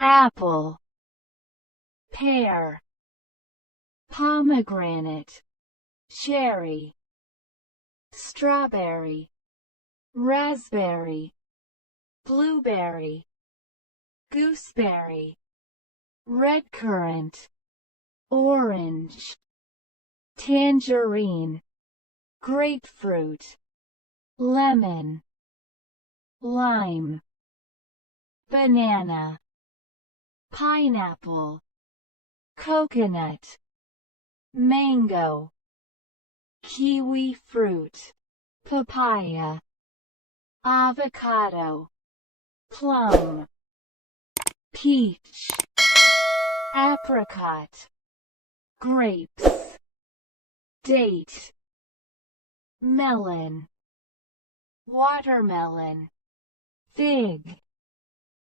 apple, pear, pomegranate, cherry, strawberry, raspberry, blueberry, gooseberry, red currant, orange, tangerine, grapefruit, lemon, lime, banana, pineapple, coconut, mango, kiwi fruit, papaya, avocado, plum, peach, apricot, grapes, date, melon, watermelon, fig.